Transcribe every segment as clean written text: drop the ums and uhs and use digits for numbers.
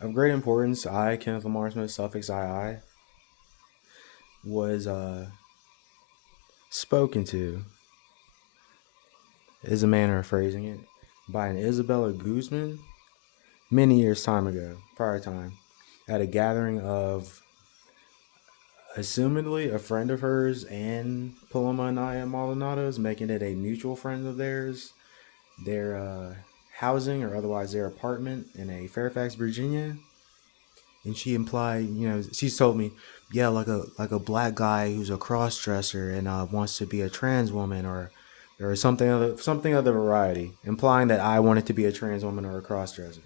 Of great importance, I, Kenneth Lamar Smith, suffix II, was spoken to, is a manner of phrasing it, by an Isabella Guzman many years time ago, prior time, at a gathering of assumedly a friend of hers and Paloma Anaya Maldonado's, making it a mutual friend of theirs, their housing or otherwise their apartment in a Fairfax, Virginia. And she implied, she's told me, yeah, like a black guy who's a cross dresser and wants to be a trans woman or something of the variety, implying that I wanted to be a trans woman or a cross dresser,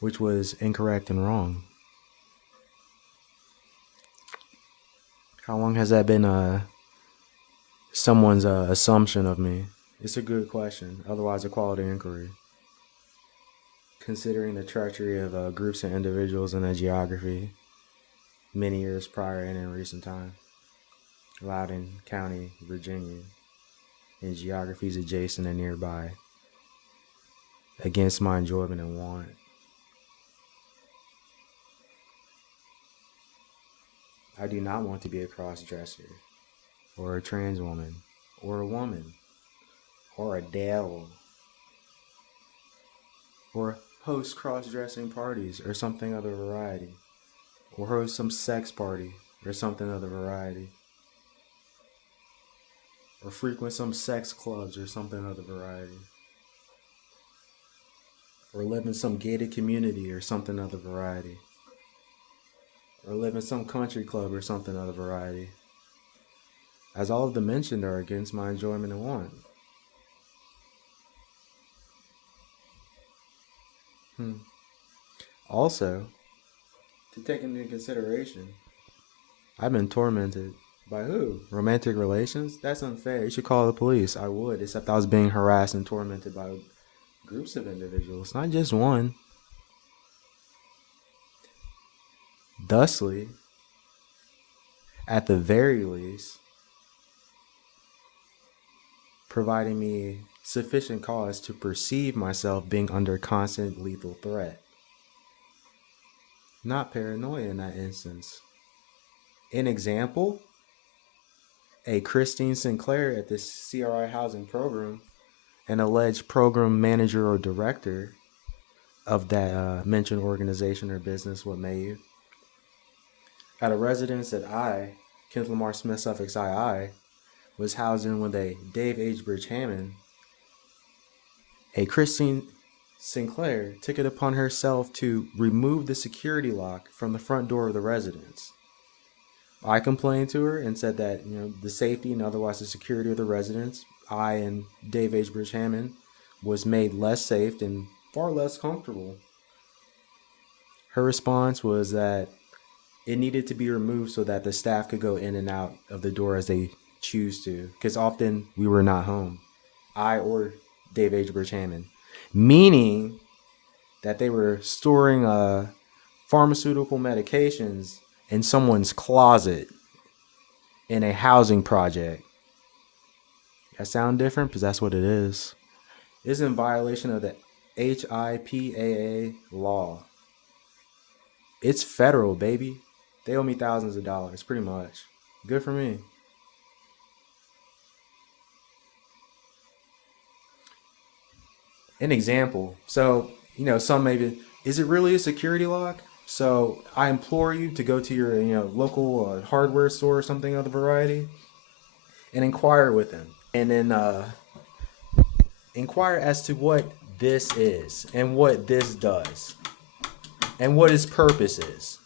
which was incorrect and wrong. How long has that been someone's assumption of me? It's a good question. Otherwise, a quality inquiry. Considering the treachery of groups and individuals in the geography many years prior and in recent time. Loudoun County, Virginia, and geographies adjacent and nearby, against my enjoyment and want. I do not want to be a cross dresser, or a trans woman, or a woman, or a devil, or host cross dressing parties or something of the variety, or host some sex party or something of the variety, or frequent some sex clubs or something of the variety, or live in some gated community or something of the variety, or live in some country club or something of the variety. As all of the mentioned are against my enjoyment and want. Also, to take into consideration, I've been tormented. By who? Romantic relations? That's unfair. You should call the police. I would, except I was being harassed and tormented by groups of individuals, not just one. Thusly, at the very least, providing me sufficient cause to perceive myself being under constant lethal threat. Not paranoia in that instance. An example, a Christine Sinclair at this CRI housing program, an alleged program manager or director of that mentioned organization or business, what may you, at a residence that I, Kenneth Lamar Smith, suffix II, was housed in with a Dave H. Bridge Hammond. A Christine Sinclair took it upon herself to remove the security lock from the front door of the residence. I complained to her and said that the safety and otherwise the security of the residence, I and Dave H. Bridge Hammond, was made less safe and far less comfortable. Her response was that it needed to be removed so that the staff could go in and out of the door as they choose to, because often we were not home, I or Dave H. Bridge Hammond, meaning that they were storing pharmaceutical medications in someone's closet in a housing project. That sound different? Because that's what it is. It's in violation of the HIPAA law. It's federal, baby. They owe me thousands of dollars, pretty much. Good for me. An example. So, some maybe, is it really a security lock? So I implore you to go to your, local hardware store or something of the variety and inquire with them. And then inquire as to what this is and what this does and what its purpose is.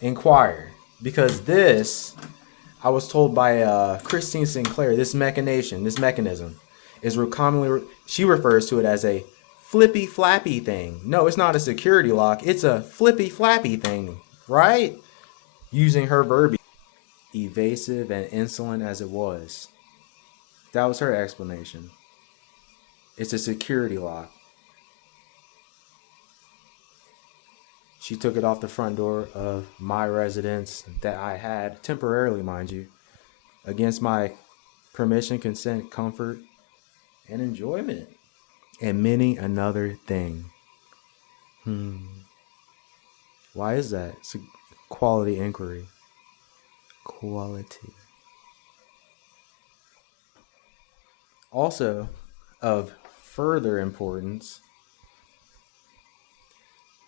Inquire. Because this, I was told by Christine Sinclair, this mechanism, is commonly, she refers to it as a flippy flappy thing. No, it's not a security lock. It's a flippy flappy thing, right? Using her verbiage, evasive and insolent as it was. That was her explanation. It's a security lock. She took it off the front door of my residence that I had, temporarily, mind you, against my permission, consent, comfort, and enjoyment, and many another thing. Why is that? It's a quality inquiry. Quality. Also, of further importance,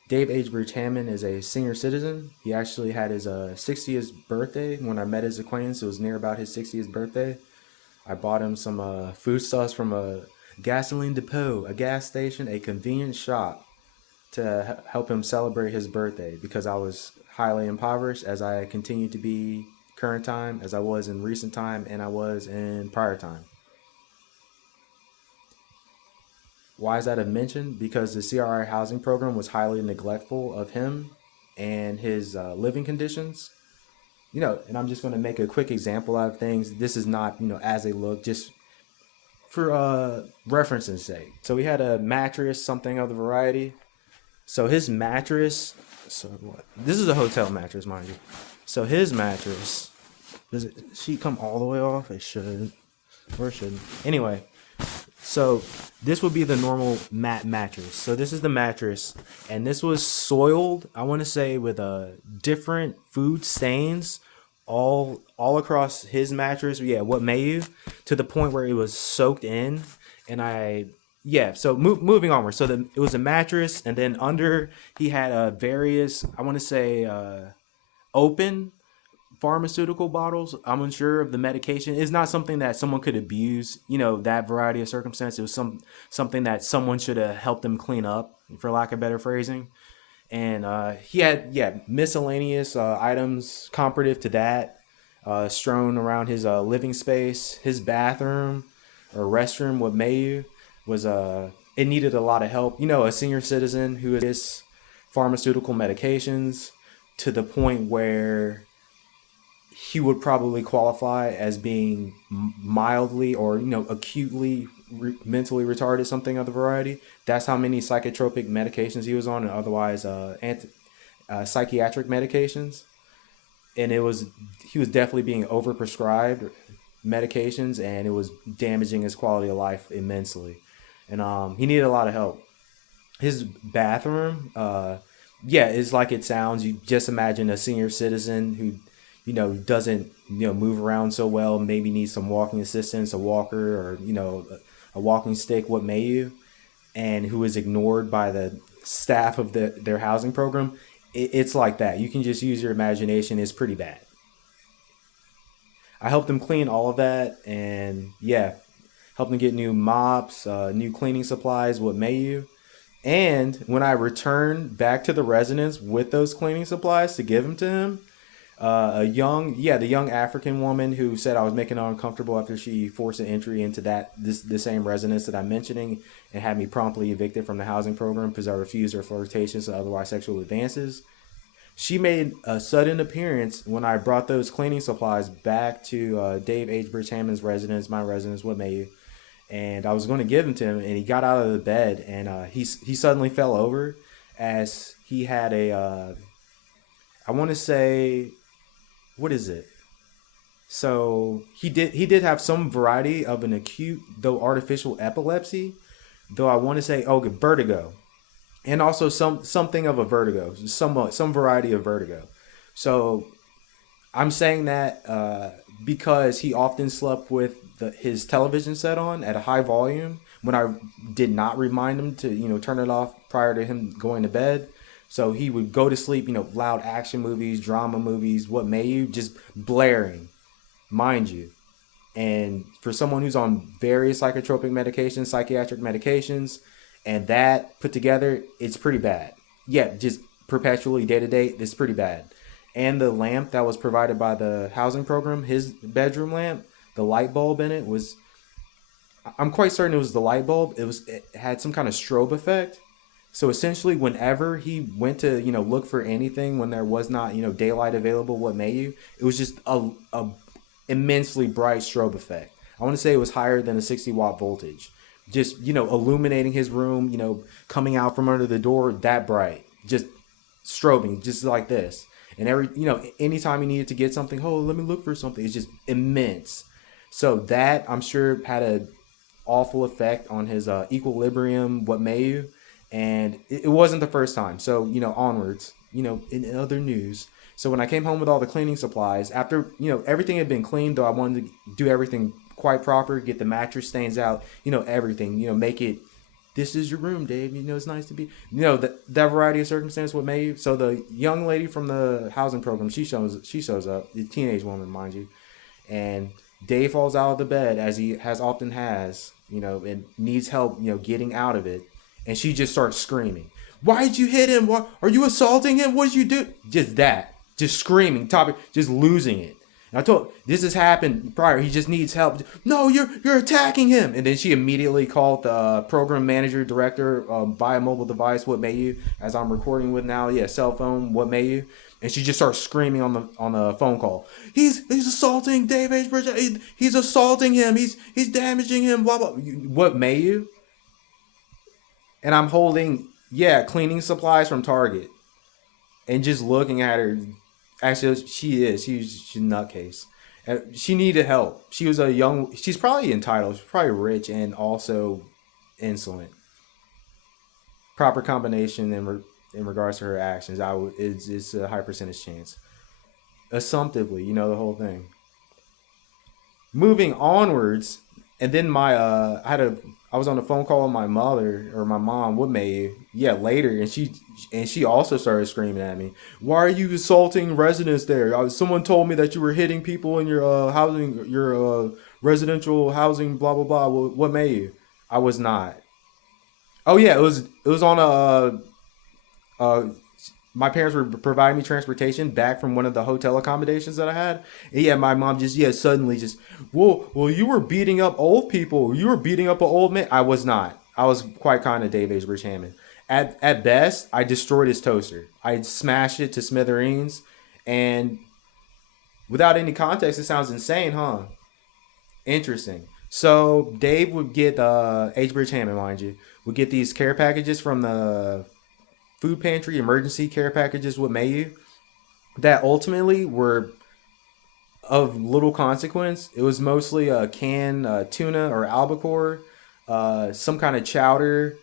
Dave H. Hammond is a senior citizen. He actually had his 60th birthday when I met his acquaintance. It was near about his 60th birthday. I bought him some foodstuffs from a gasoline depot, a gas station, a convenience shop to help him celebrate his birthday because I was highly impoverished as I continue to be current time, as I was in recent time, and I was in prior time. Why is that a mention? Because the CRI housing program was highly neglectful of him and his living conditions. And I'm just going to make a quick example out of things. This is not, as they look, just for reference's sake. So we had a mattress, something of the variety. So his mattress, so what? This is a hotel mattress, mind you. So his mattress, does it sheet come all the way off? It should, or it shouldn't. Anyway, so this would be the normal mattress. So this is the mattress, and this was soiled. I want to say with different food stains, all across his mattress. Yeah, what may you to the point where it was soaked in, and yeah. So moving onward. So it was a mattress, and then under he had various. I want to say open pharmaceutical bottles. I'm unsure of the medication. It's not something that someone could abuse, that variety of circumstance. It was something that someone should have helped them clean up, for lack of better phrasing. And he had, miscellaneous items comparative to that strewn around his living space. His bathroom or restroom, what may you, was it needed a lot of help. A senior citizen who is pharmaceutical medications to the point where he would probably qualify as being mildly or acutely mentally retarded, something of the variety. That's how many psychotropic medications he was on, and otherwise psychiatric medications. And he was definitely being overprescribed medications, and it was damaging his quality of life immensely. And he needed a lot of help. His bathroom, is like it sounds. You just imagine a senior citizen who doesn't move around so well, maybe needs some walking assistance, a walker, or a walking stick, what may you, and who is ignored by the staff of their housing program. It's like that. You can just use your imagination. It's pretty bad. I helped them clean all of that, and helped them get new mops, new cleaning supplies, what may you. And when I returned back to the residence with those cleaning supplies to give them to him, the young African woman who said I was making her uncomfortable after she forced an entry into the same residence that I'm mentioning and had me promptly evicted from the housing program because I refused her flirtatious or otherwise sexual advances. She made a sudden appearance when I brought those cleaning supplies back to Dave H. Hammond's residence, my residence, what may you. And I was going to give them to him, and he got out of the bed, and he suddenly fell over as he had I want to say, what is it? So he did have some variety of an acute, though artificial epilepsy, though I want to say vertigo, and also something of a vertigo, some variety of vertigo. So I'm saying that because he often slept with his television set on at a high volume when I did not remind him to turn it off prior to him going to bed. So he would go to sleep, loud action movies, drama movies, what may you, just blaring, mind you. And for someone who's on various psychotropic medications, psychiatric medications, and that put together, it's pretty bad. Yeah, just perpetually day to day, it's pretty bad. And the lamp that was provided by the housing program, his bedroom lamp, the light bulb in it was, I'm quite certain it was the light bulb. It had some kind of strobe effect. So essentially, whenever he went to look for anything when there was not daylight available, what may you, it was just a immensely bright strobe effect. I want to say it was higher than a 60-watt voltage, just illuminating his room, coming out from under the door that bright, just strobing, just like this. And anytime he needed to get something, let me look for something, it's just immense. So that I'm sure had a awful effect on his equilibrium, what may you. And it wasn't the first time. So, onwards. in other news. So when I came home with all the cleaning supplies, after everything had been cleaned, though I wanted to do everything quite proper, get the mattress stains out, everything, make it. This is your room, Dave. It's nice to be. That variety of circumstance what made you. So the young lady from the housing program, she shows up, the teenage woman, mind you, and Dave falls out of the bed as he has often has, and needs help, getting out of it, and she just starts screaming. Why did you hit him? Why, are you assaulting him? What did you do? Just that, just screaming, topic, just losing it. And I told this has happened prior. He just needs help. No, you're attacking him. And then she immediately called the program manager, director, by a mobile device. What may you? As I'm recording with now, yeah, cell phone. What may you? And she just starts screaming on the phone call. He's assaulting Dave H. Bridges. He's assaulting him. He's damaging him. Blah blah. What may you? And I'm holding cleaning supplies from Target, and just looking at her. Actually, she's a nutcase. She needed help. She was a young. She's probably entitled. She's probably rich and also insolent. Proper combination in regards to her actions. It's a high percentage chance. Assumptively, the whole thing. Moving onwards, and then I was on a phone call with my mother or my mom. What may later, and she also started screaming at me. Why are you assaulting residents there? Someone told me that you were hitting people in your housing, your residential housing. Blah blah blah. What may you? I was not. Oh yeah, it was on uh my parents were providing me transportation back from one of the hotel accommodations that I had. And my mom just suddenly just, well, you were beating up old people. You were beating up an old man. I was not. I was quite kind of Dave H. Rich Hammond. At best, I destroyed his toaster. I smashed it to smithereens, and without any context, it sounds insane, huh? Interesting. So Dave would get H. Bridge Hammond, mind you, would get these care packages from the food pantry, emergency care packages with Mayu that ultimately were of little consequence. It was mostly a canned tuna or albacore, some kind of chowder,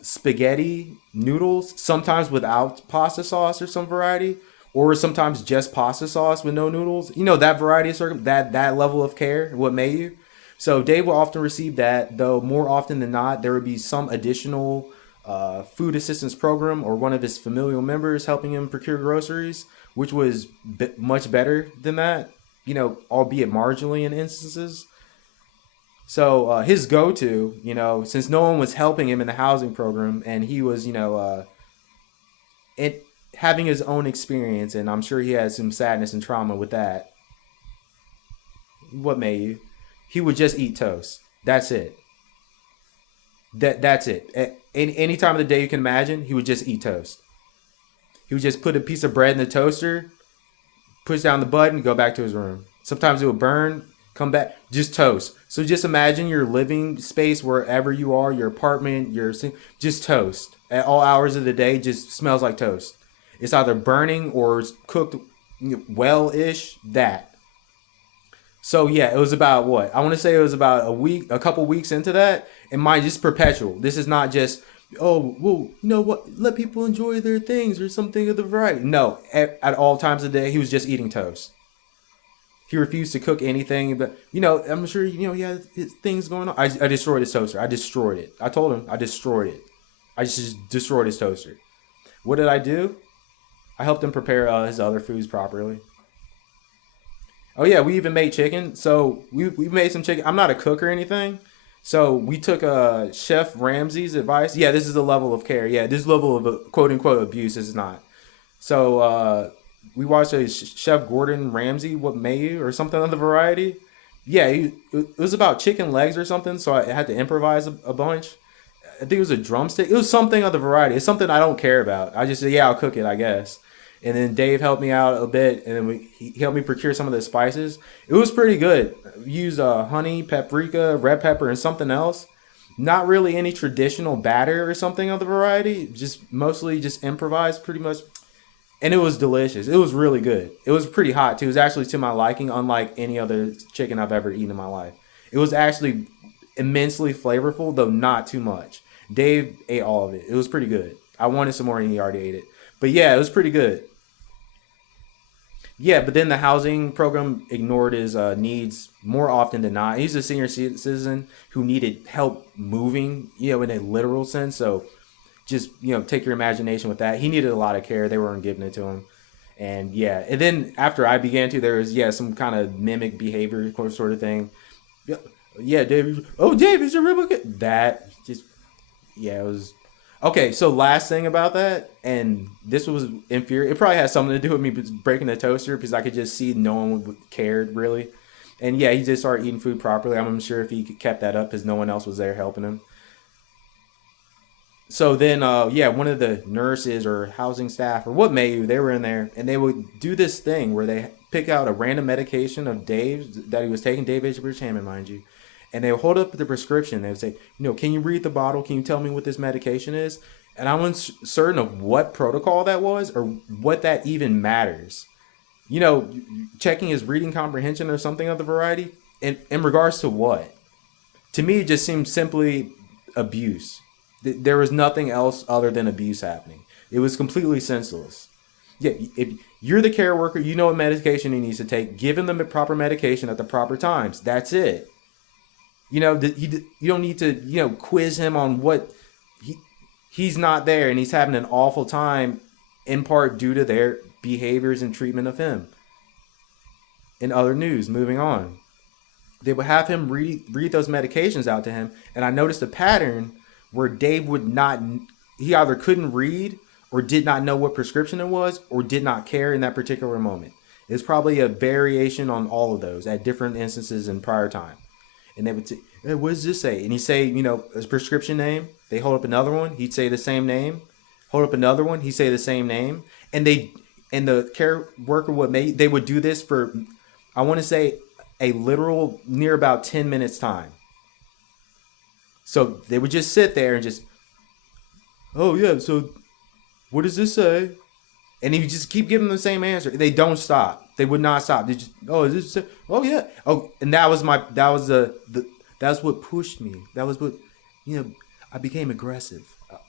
spaghetti, noodles, sometimes without pasta sauce or some variety, or sometimes just pasta sauce with no noodles. That variety of that level of care. What may you? So Dave will often receive that, though more often than not, there would be some additional food assistance program or one of his familial members helping him procure groceries, which was much better than that, albeit marginally in instances. So his go-to, since no one was helping him in the housing program, and he was, it having his own experience, and I'm sure he had some sadness and trauma with that. What may you? He would just eat toast. That's it. That's it. At any time of the day you can imagine, he would just eat toast. He would just put a piece of bread in the toaster, push down the button, go back to his room. Sometimes it would burn, come back, just toast. So just imagine your living space wherever you are, your apartment, just toast. At all hours of the day, just smells like toast. It's either burning or it's cooked well-ish, that. So it was about what? I want to say it was about a couple weeks into that, and mine just perpetual. This is not just, oh, well, what? Let people enjoy their things or something of the variety. No, at all times of the day, he was just eating toast. He refused to cook anything, but I'm sure he had his things going on. I destroyed his toaster. I destroyed it. I told him I destroyed it. I just destroyed his toaster. What did I do? I helped him prepare his other foods properly. Oh yeah, we even made chicken. So we made some chicken. I'm not a cook or anything. So we took Chef Ramsay's advice. Yeah, this is the level of care. Yeah, this level of quote unquote abuse is not. So we watched a Chef Gordon Ramsay, what may you, or something of the variety. Yeah, it was about chicken legs or something. So I had to improvise a bunch. I think it was a drumstick. It was something of the variety. It's something I don't care about. I just said, I'll cook it, I guess. And then Dave helped me out a bit, and then he helped me procure some of the spices. It was pretty good. We used honey, paprika, red pepper, and something else. Not really any traditional batter or something of the variety. Just mostly just improvised, pretty much. And it was delicious. It was really good. It was pretty hot too. It was actually to my liking, unlike any other chicken I've ever eaten in my life. It was actually immensely flavorful, though not too much. Dave ate all of it. It was pretty good. I wanted some more, and he already ate it. But yeah, it was pretty good. Yeah, but then the housing program ignored his needs more often than not. He's a senior citizen who needed help moving, in a literal sense. So just take your imagination with that. He needed a lot of care. They weren't giving it to him. And yeah, and then after I began to, there was some kind of mimic behavior sort of thing. Yeah, yeah, Dave. Oh, Dave, is your real kid? That just yeah, it was okay. So last thing about that, and this was inferior. It probably has something to do with me breaking the toaster because I could just see no one cared really. And yeah, he just started eating food properly. I'm unsure if he kept that up because no one else was there helping him. So then, yeah, one of the nurses or housing staff or what may you, they were in there and they would do this thing where they pick out a random medication of Dave's that he was taking, Dave H. Rich Hammond, mind you, and they would hold up the prescription. They would say, can you read the bottle? Can you tell me what this medication is? And I'm uncertain of what protocol that was or what that even matters. Checking his reading comprehension or something of the variety. In regards to what? To me, it just seemed simply abuse. There was nothing else other than abuse happening. It was completely senseless. Yeah, if you're the care worker, you know what medication he needs to take. Give him the proper medication at the proper times. That's it. You don't need to quiz him on what he's not there and he's having an awful time, in part due to their behaviors and treatment of him. In other news, moving on, they would have him read those medications out to him, and I noticed a pattern where Dave would not, he either couldn't read or did not know what prescription it was or did not care in that particular moment. It's probably a variation on all of those at different instances in prior time. And they would say, hey, what does this say? And he'd say, his prescription name. They hold up another one. He'd say the same name. Hold up another one. He'd say the same name. And the care worker they would do this for, I want to say, a literal near about 10 minutes time. So they would just sit there and just, oh yeah, so what does this say? And you just keep giving them the same answer. They don't stop. They would not stop. They just, oh, is this? Oh yeah. Oh, and that's what pushed me. That was what, I became aggressive.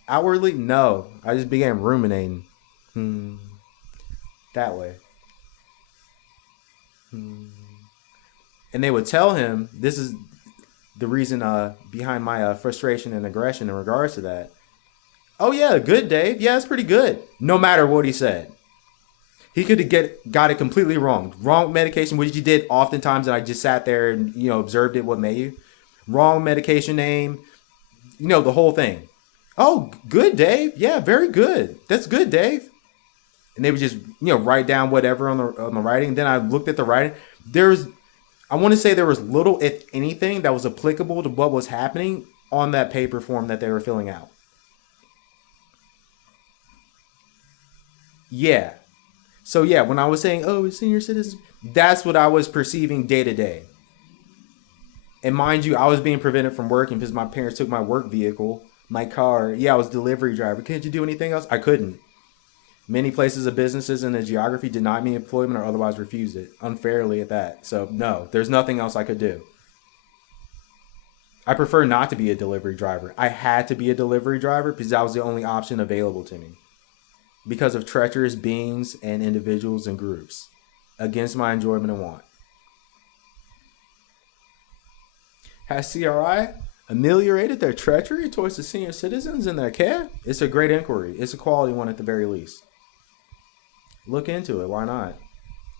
Outwardly, no. I just began ruminating. That way. And they would tell him, this is the reason behind my frustration and aggression in regards to that. Oh yeah, good, Dave. Yeah, it's pretty good. No matter what he said, he could have got it completely wrong. Wrong medication, which he did oftentimes, and I just sat there and observed it. What may you? Wrong medication name. The whole thing. Oh, good, Dave. Yeah, very good. That's good, Dave. And they would just write down whatever on the writing. And then I looked at the writing. I want to say there was little, if anything, that was applicable to what was happening on that paper form that they were filling out. Yeah. So yeah, when I was saying, oh, senior citizens, that's what I was perceiving day to day. And mind you, I was being prevented from working because my parents took my work vehicle, my car. Yeah, I was delivery driver. Can't you do anything else? I couldn't. Many places of businesses in the geography denied me employment or otherwise refused it, unfairly at that. So no, there's nothing else I could do. I prefer not to be a delivery driver. I had to be a delivery driver because that was the only option available to me. Because of treacherous beings and individuals and groups against my enjoyment and want. Has CRI ameliorated their treachery towards the senior citizens and their care? It's a great inquiry. It's a quality one at the very least. Look into it. Why not?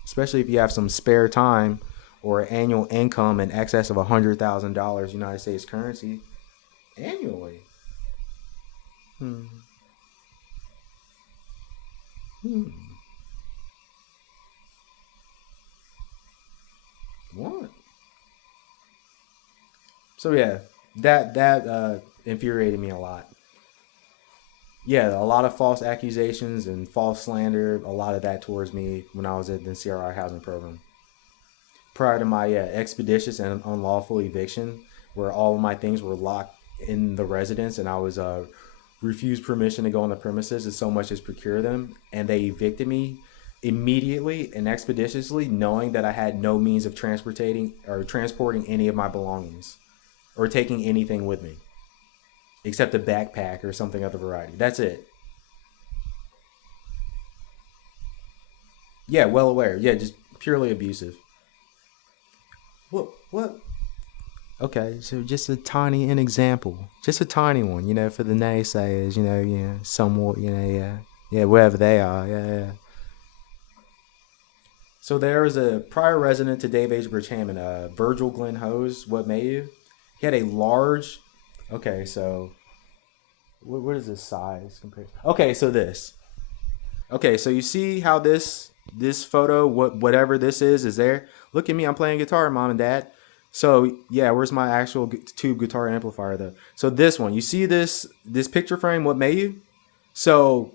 Especially if you have some spare time or annual income in excess of $100,000 United States currency annually. What? So yeah, that infuriated me a lot. Yeah, a lot of false accusations and false slander, a lot of that towards me when I was at the CRI housing program. Prior to my expeditious and unlawful eviction, where all of my things were locked in the residence and I was refused permission to go on the premises as so much as procure them, and they evicted me immediately and expeditiously, knowing that I had no means of transporting any of my belongings or taking anything with me except a backpack or something of the variety. That's it. Yeah, well aware. Yeah, just purely abusive. What? What? Okay, so just a tiny an example, just a tiny one, for the naysayers, somewhat, yeah, yeah, wherever they are, yeah, yeah. So there was a prior resident to Dave Agerbridge Hammond, Virgil Glenn Hose. What may you? He had a large. Okay, so what is this size compared? Okay, so this. Okay, so you see how this photo, whatever this is there. Look at me, I'm playing guitar, mom and dad. So yeah, where's my actual tube guitar amplifier though? So this one, you see this picture frame? What may you? So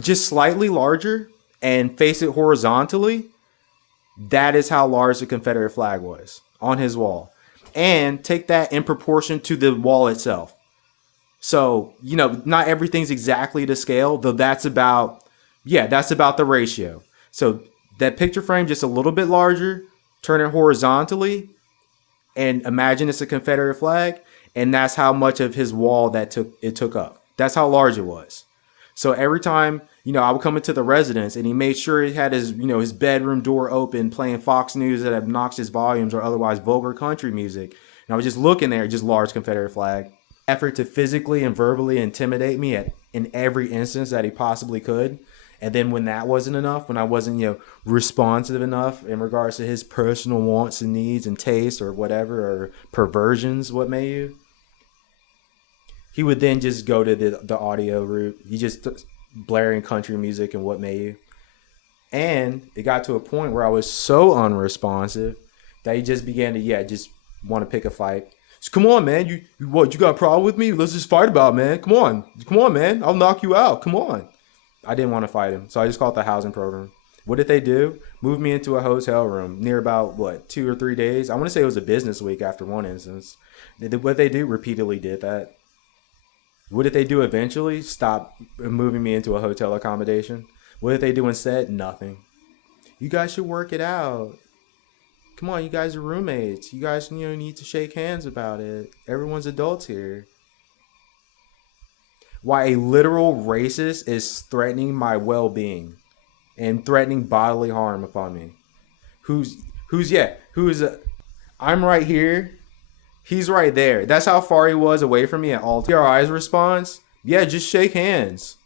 just slightly larger and face it horizontally. That is how large the Confederate flag was on his wall, and take that in proportion to the wall itself. So, not everything's exactly to scale, though that's about the ratio. So that picture frame just a little bit larger, turn it horizontally, and imagine it's a Confederate flag, and that's how much of his wall took up. That's how large it was. So every time, I would come into the residence and he made sure he had his bedroom door open, playing Fox News at obnoxious volumes or otherwise vulgar country music. And I was just looking there, just large Confederate flag. Effort to physically and verbally intimidate me in every instance that he possibly could. And then when that wasn't enough, when I wasn't, responsive enough in regards to his personal wants and needs and tastes or whatever, or perversions, what may you, he would then just go to the audio route. He just blaring country music and what may you. And it got to a point where I was so unresponsive that he just began to, just want to pick a fight. So come on, man. You got a problem with me? Let's just fight about it, man. Come on, man. I'll knock you out. Come on. I didn't want to fight him, so I just called the housing program. What did they do? Move me into a hotel room near about 2 or 3 days. I want to say it was a business week after one instance. What they do repeatedly did that. What did they do eventually? Stop moving me into a hotel accommodation. What did they do instead? Nothing. You guys should work it out. Come on, you guys are roommates. You guys, need to shake hands about it. Everyone's adults here. Why a literal racist is threatening my well-being and threatening bodily harm upon me. I'm right here. He's right there. That's how far he was away from me at all times. TRI's response, yeah, just shake hands.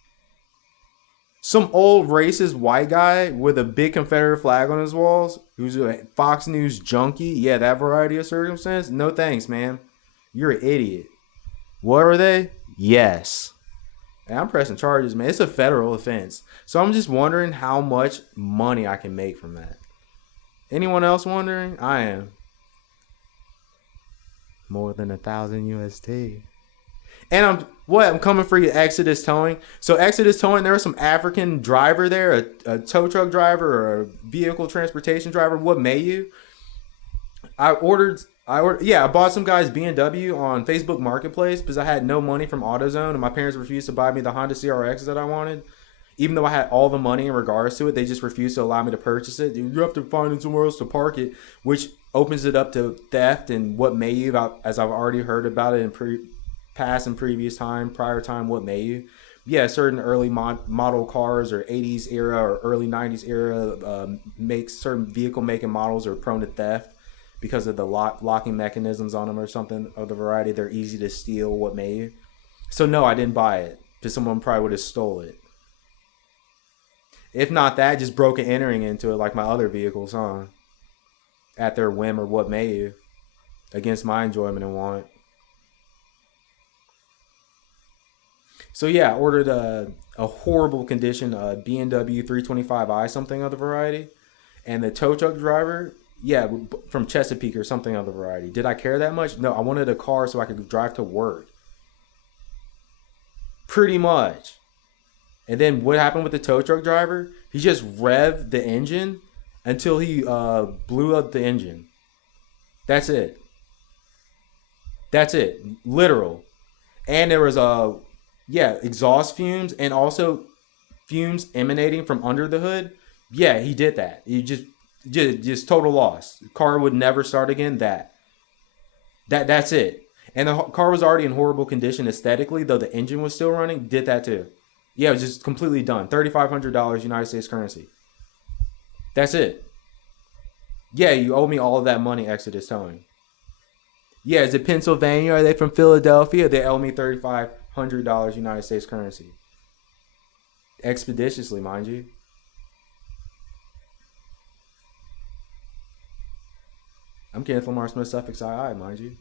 Some old racist white guy with a big Confederate flag on his walls, who's a Fox News junkie, yeah, that variety of circumstance, no thanks, man. You're an idiot. What are they? Yes. And I'm pressing charges, man. It's a federal offense. So I'm just wondering how much money I can make from that. Anyone else wondering? I am. More than 1,000 USD. And I'm coming for you, Exodus Towing. So Exodus Towing, there was some African driver there, a tow truck driver or a vehicle transportation driver. What may you? I bought some guy's BMW on Facebook Marketplace because I had no money from AutoZone and my parents refused to buy me the Honda CRX that I wanted. Even though I had all the money in regards to it, they just refused to allow me to purchase it. You have to find somewhere else to park it, which opens it up to theft and what may you, as I've already heard about it in past and previous time, prior time, what may you. Yeah, certain early model cars or 80s era or early 90s era certain vehicle make and models are prone to theft because of the locking mechanisms on them or something of the variety. They're easy to steal, what may you. So no, I didn't buy it because someone probably would have stole it. If not that, just broke and entering into it like my other vehicles, huh? At their whim or what may you. Against my enjoyment and want. So yeah, I ordered a horrible condition BMW 325i, something of the variety. And the tow truck driver, yeah, from Chesapeake or something of the variety. Did I care that much? No, I wanted a car so I could drive to work. Pretty much. And then what happened with the tow truck driver? He just revved the engine until he blew up the engine. That's it. That's it. Literal. And there was exhaust fumes and also fumes emanating from under the hood. Yeah, he did that. He just total loss. The car would never start again. That's it. And the car was already in horrible condition aesthetically, though the engine was still running. Did that too. Yeah, it was just completely done. $3,500 United States currency. That's it. Yeah, you owe me all of that money, Exodus towing. Yeah, is it Pennsylvania? Are they from Philadelphia? They owe me $3,500 United States currency. Expeditiously, mind you. I'm Kenneth Lamar Smith, suffix II, mind you.